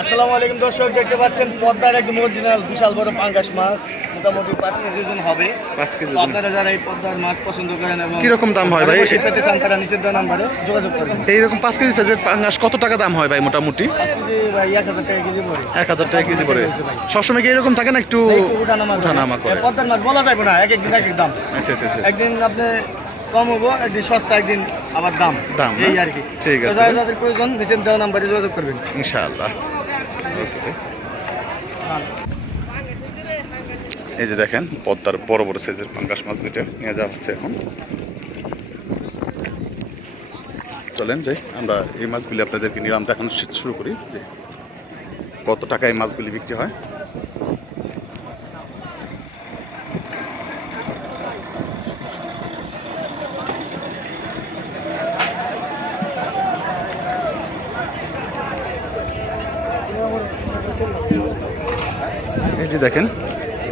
আসসালামু আলাইকুম দর্শক দেখতে পাচ্ছেন পদ্মার একদম অরিজিনাল বিশাল বড় পাঙ্গাস মাছ। মোটামুটি পাঁচ কেজি ওজন হবে। পাঁচ কেজি আপনারা যারা এই পদ্মার মাছ পছন্দ করেন এবং কীরকম দাম হয় ভাই? পেতে চান তারা নিচের দেওয়া নাম্বারে যোগাযোগ করবেন। এইরকম পাঁচ কেজি সাইজের পাঙ্গাস কত টাকা দাম হয় ভাই মোটামুটি? পাঁচ কেজি ভাই এক হাজার টাকা কেজি পড়ে। এক হাজার টাকা কেজি পড়ে। সবসময় কি এরকম থাকে না একটু উঠানামা করে। উঠানামা করে? পদ্মার মাছ বলা যাবে না এক একদিন এক এক দাম। আচ্ছা আচ্ছা আচ্ছা। একদিন আপনি কম হব একদিন সস্তা একদিন আবার দাম। দাম, এই আর কি। ঠিক আছে। যারা যাদের প্রয়োজন নিচের দেওয়া নাম্বারে যোগাযোগ করবেন। ইনশাআল্লাহ। এই যে দেখেন, পদ্মার বড় বড় সাইজের পাঙ্গাস মাছ দুটো নিয়ে যাওয়া হচ্ছে এখন। চলেন যে আমরা এই মাছগুলি আপনাদেরকে নিলাম দেখানো শি- শুরু করি, যে কত টাকা এই মাছগুলি বিক্রি হয়। এই যে দেখেন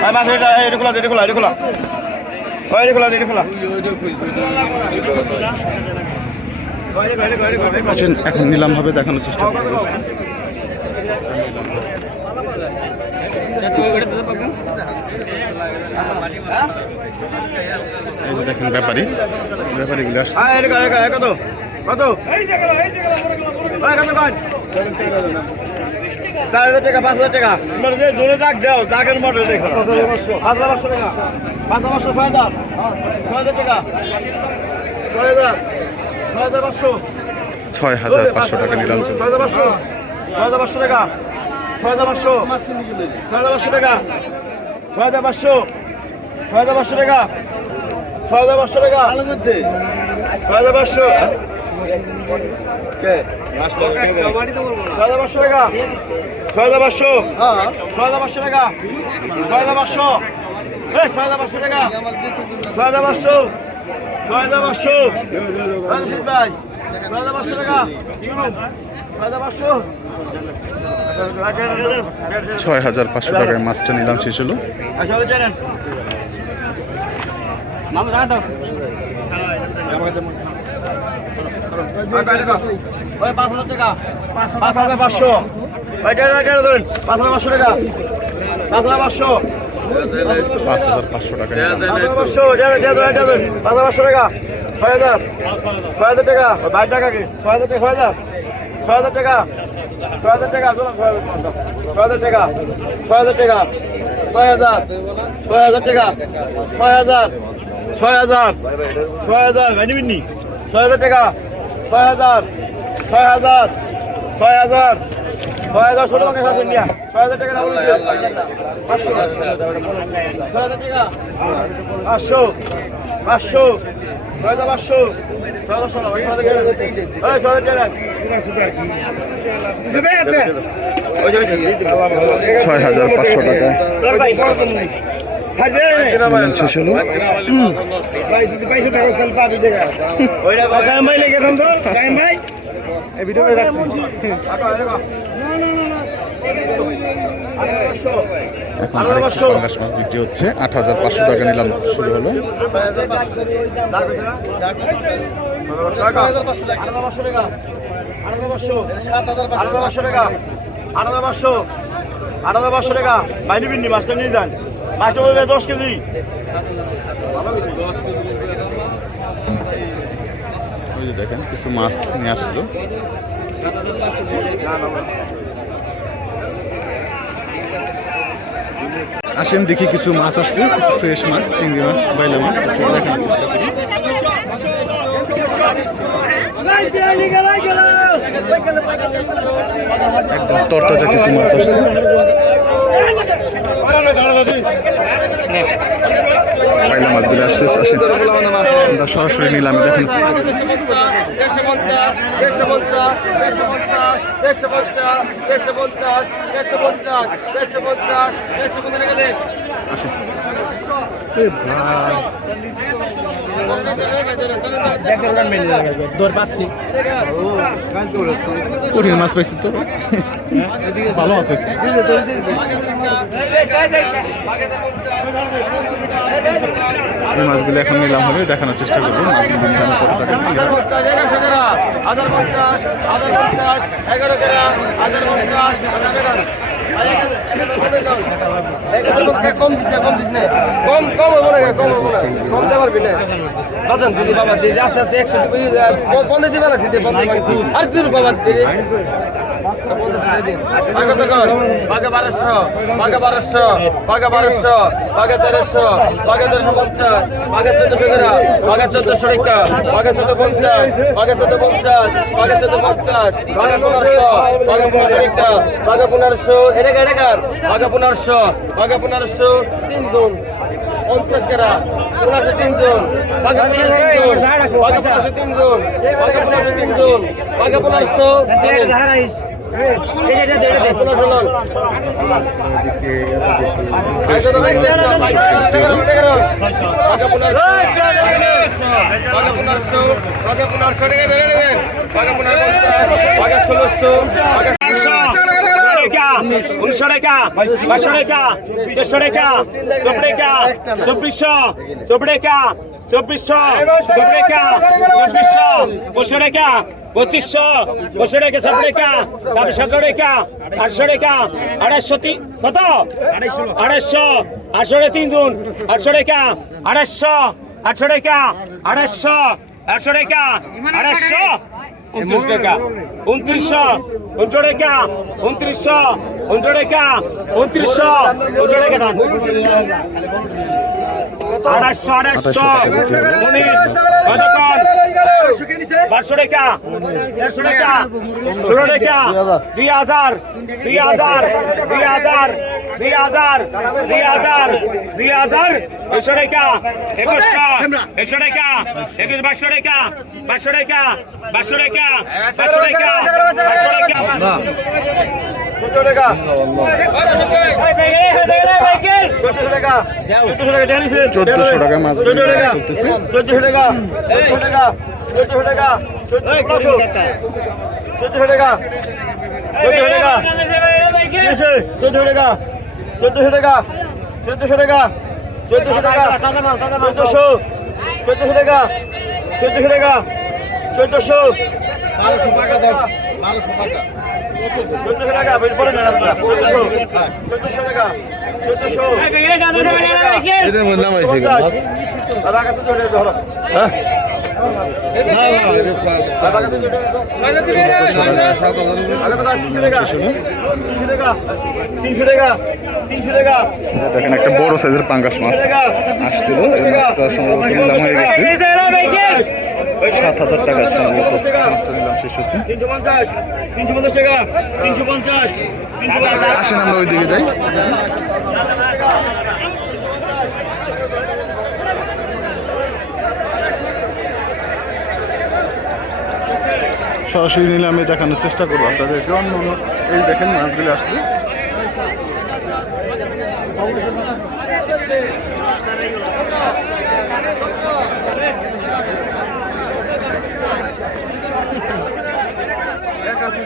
ভাই মাছ এটা এটা এখন নিলাম ভাবে দেখানোর চেষ্টা করব এই যে দেখেন ব্যাপারী। ব্যাপারীগুলো আসছে। হ্যাঁ কত? কত? চার হাজার টাকা পাঁচ হাজার টাকা। জোরে ডাক দাও ডাকের মডেল দেখো। পাঁচ হাজার পাঁচশো। টাকা। পাঁচ হাজার পাঁচশো ছয় হাজার। ছয় হাজার টাকা। ছয় হাজার। ছয় হাজার পাঁচশো। ছয় হাজার পাঁচশো টাকা নিলাম ছয় হাজার পাঁচশো। ছয় হাজার পাঁচশো টাকা। ছয় হাজার পাঁচশো। ছয় হাজার পাঁচশো টাকা। ছয় হাজার পাঁচশো ছয় হাজার পাঁচশো টাকা। ছয় হাজার পাঁচশো টাকা ছয় হাজার পাঁচশো কে ছয় হাজার পাঁচশো টাকা ছয় হাজার পাঁচশো ছয় হাজার পাঁচশো টাকা ছয় হাজার পাঁচশো এই ছয় হাজার পাঁচশো টাকা ছয় হাজার পাঁচশো ছয় হাজার পাঁচশো ভাই ছয় হাজার পাঁচশো টাকা ইউরোপ ছয় হাজার পাঁচশো ছয় হাজার পাঁচশো টাকায় মাছটা নিলাম শেষ হলো ওদের জানেন ওই পাঁচ হাজার টাকা। পাঁচ হাজার পাঁচশো। ধরেন পাঁচ হাজার পাঁচশো টাকা। পাঁচ হাজার পাঁচশো। পাঁচ হাজার পাঁচশো টাকা। পাঁচ হাজার পাঁচশো এটা এটা ধরেন পাঁচ হাজার পাঁচশো টাকা। ছয় হাজার। ছয় হাজার টাকা। বাইশ টাকা কি? ছয় হাজার টাকা ছয় হাজার। ছয় হাজার টাকা। ছয় হাজার টাকা। ছয় হাজার টাকা। ছয় হাজার টাকা। ছয় হাজার। ছয় হাজার টাকা। ছয় হাজার। ছয় হাজার ছয় হাজার ছয় হাজার টাকা। ছয় হাজার ছয় হাজার ছয় হাজার ছয় হাজার ষোলো টাকা খাবেন নিয়া। ছয় হাজার টাকা পাঁচশো। ছয় হাজার টাকা। পাঁচশো। পাঁচশো। ছয় হাজার পাঁচশো। ছয় হাজার ষোলো ছয় হাজার টাকা। এই, ছয় হাজার টাকা। ছয় হাজার পাঁচশো টাকা। নিলাম শেষ হলো। এখন আরেকটা পাঙ্গাস মাছ বিক্রি হচ্ছে। আট হাজার পাঁচশো টাকা নিলাম শুরু হলো। পাঁচশো টাকা। বাইরে বিন্নি মাছটা নিয়ে যান। মাছটা বলবে দশ কেজি। ওই যে দেখেন, কিছু মাছ নিয়ে আসলো। আসেন দেখি কিছু মাছ আসছে ফ্রেশ মাছ, চিংড়ি মাছ, বাইলা মাছ দেখানোর চেষ্টা করি। একদম তরতাজা কিছু মাছ আসছে। পাইলা মাছগুলো আসছে আসেন আমরা সরাসরি নিলামে দেখেন। আসেন। কঠিন মাছ পাইছি তো ভালো মাছ পাইছি এই মাছগুলো এখন নিলাম হবে দেখানোর চেষ্টা করব মাছগুলো নিলাম কত টাকা হয়। হাজার পঞ্চাশ কম না কম না কম কম হব না কম হব না কম দিতে পারবি না। বাদাম দিদি বাবা, দিদি আস্তে আস্তে একশো পঞ্চাশ দিবে আর তুই বাবা, দিদি। বাঘা বারোশো বাঘা বারোশো বাঘা বারোশো বাঘা তেরোশো বাঘা তেরোশো পঞ্চাশ বাঘা চোদ্দশো গ্রাম বাঘা চোদ্দশো রেখা বাঘা চোদ্দ পঞ্চাশ বাঘা চোদ্দ পঞ্চাশ বাঘা চোদ্দ পঞ্চাশ বাঘা পনেরোশো বাঘা পনেরোশো রেখা বাঘা পনেরোশো এটা এটাকার বাঘা পনেরোশো বাঘা পনেরোশো তিনজন পঞ্চাশ গ্রাম পনেরোশো তিনজন বাঘা পনেরোশো তিনজন বাঘা উনিশশো টাকা পাঁচশো টাকা দেড়শো টাকা চব্বিশ টাকা চব্বিশশো চব্বিশ টাকা চব্বিশশো চব্বিশ টাকা চব্বিশশো পঁচিশশো টাকা পঁচিশশো পঁচিশশো টাকা সাত টাকা সাতশো টাকা আটশো টাকা আড়াইশো তিন কত? আড়াইশো। আটশো টাকা তিনজন আটশো টাকা আড়াইশো আটশো টাকা আড়াইশো আটশো টাকা আড়াইশো উনত্রিশ টাকা উনত্রিশশো উনত্রিশ টাকা উনত্রিশশো উনত্রিশ টাকা উনত্রিশশো উনত্রিশ টাকা আড়াইশো আড়াইশো কতক্ষণ পাঁচশো টাকা দেড়শো টাকা ষোলো টাকা দুই হাজার দুই হাজার দুই হাজার দুই হাজার দুই হাজার দুই হাজার একশো টাকা একুশশো একশো টাকা একুশ বাইশশো টাকা বাইশশো টাকা বাইশশো টাকা বাইশশো টাকা বাইশশো টাকা। চোদ্দশো টাকা মাছ চোদ্দশো টাকা চলতেছে চোদ্দশো টাকা চোদ্দশো টাকা চোদ্দশো টাকা চোদ্দশো টাকা চোদ্দশো টাকা? চোদ্দশো টাকা চোদ্দশো টাকা চোদ্দশো টাকা চোদ্দশো টাকা চোদ্দশো চোদ্দশো টাকা চোদ্দশো টাকা চোদ্দশো বারোশো টাকা বারোশো টাকা চোদ্দশো টাকা চোদ্দশো এটার মধ্যে নাম দেখেন একটা বড় সাইজের পাঙ্গাস মাছ আসছিল সাত হাজার টাকা আসেন আমরা ওই দিকে যাই। সরাসরি নিলামে দেখানোর চেষ্টা করব আপনাদেরকে অন্য অন্য এই দেখেন মাছগুলো আসলে এক আছে।